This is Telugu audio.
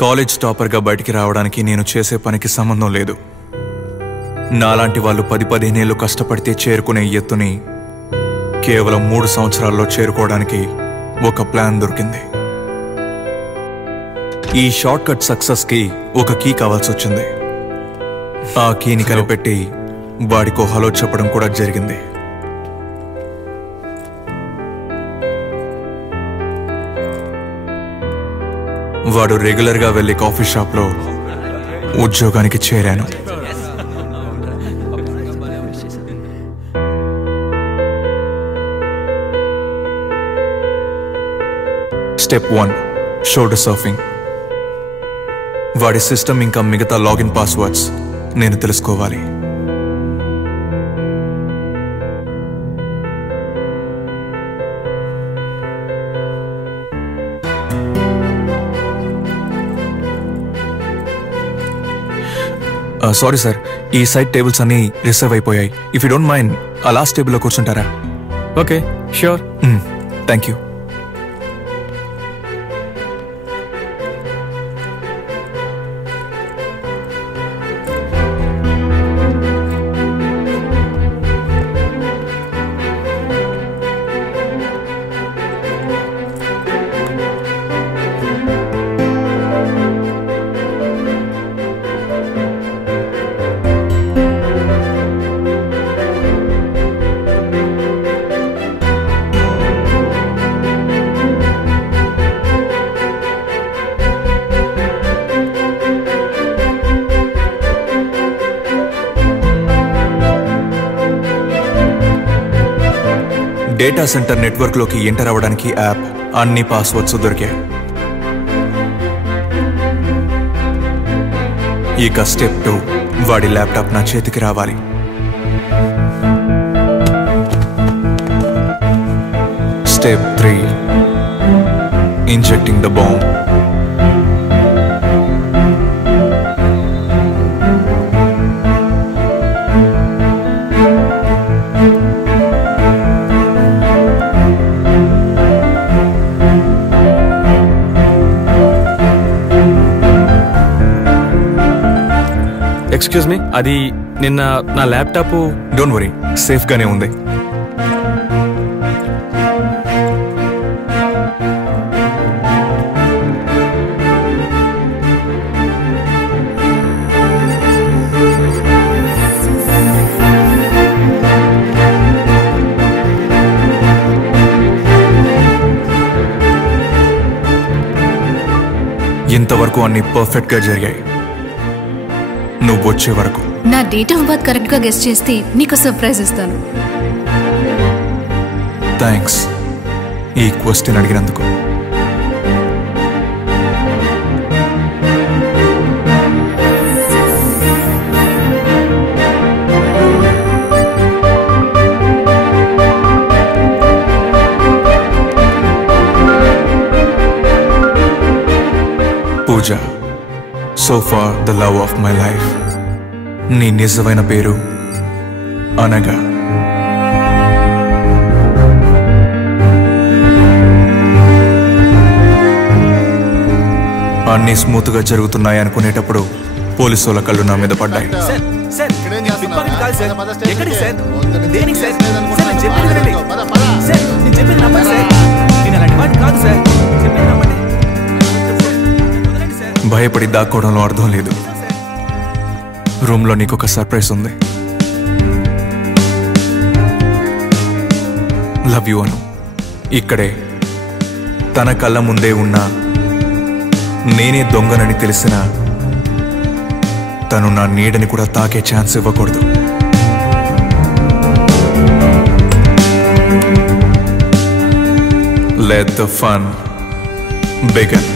కాలేజ్ టాపర్గా బయటికి రావడానికి నేను చేసే పనికి సంబంధం లేదు. నాలాంటి వాళ్ళు 10-15 ఏళ్ళు కష్టపడితే చేరుకునే ఎత్తుని కేవలం 3 సంవత్సరాల్లో చేరుకోవడానికి ఒక ప్లాన్ దొరికింది. ఈ షార్ట్ కట్ సక్సెస్ కి ఒక కీ కావాల్సి వచ్చింది. ఆ కీని కనిపెట్టి వాడికో హలో చెప్పడం కూడా జరిగింది. వాడు రెగ్యులర్గా వెళ్ళే కాఫీ షాప్లో ఉద్యోగానికి చేరాను. Step 1 shoulder surfing. వాడి సిస్టమ్ ఇంకా మిగతా లాగిన్ పాస్వర్డ్స్ నేను తెలుసుకోవాలి. సారీ సార్, ఈ సైడ్ టేబుల్స్ అన్ని రిజర్వ్ అయిపోయాయి. ఇఫ్ యూ డోంట్ మైండ్ ఆ లాస్ట్ టేబుల్లో కూర్చుంటారా? Okay, sure. Thank you. Data centre నెట్వర్క్లోకి ఎంటర్ అవ్వడానికి యాప్, అన్ని పాస్వర్డ్స్ దొరికాయి. ఇక స్టెప్ 2, వాడి ల్యాప్టాప్ నా చేతికి రావాలి. Step 3, injecting the bomb. Excuse me, అది నిన్న నా ల్యాప్టాప్. డోంట్ వరీ, సేఫ్ గానే ఉంది. ఇంతవరకు అన్ని పర్ఫెక్ట్ గా జరిగాయి. నువ్వు వచ్చే వరకు. నా డేట్ ఆఫ్ బర్త్ కరెక్ట్ గా గెస్ చేస్తే నీకు సర్ప్రైజ్ ఇస్తాను. థ్యాంక్స్ ఈ క్వశ్చన్ అడిగినందుకు. పూజ, so far the love of my life. నీ నిజమైన పేరు అనగా. అన్నీ స్మూత్ గా జరుగుతున్నాయి అనుకునేటప్పుడు పోలీసుల కళ్ళు నా మీద పడ్డాయి. భయపడి దాక్కోవడంలో అర్థం లేదు. రూమ్లో నీకొక సర్ప్రైజ్ ఉంది. లవ్ యూ అను. ఇక్కడే తన కళ్ళ ముందే ఉన్నా నేనే దొంగనని తెలిసిన తను నా నీడని కూడా తాకే ఛాన్స్ ఇవ్వకూడదు. Let the fun begin.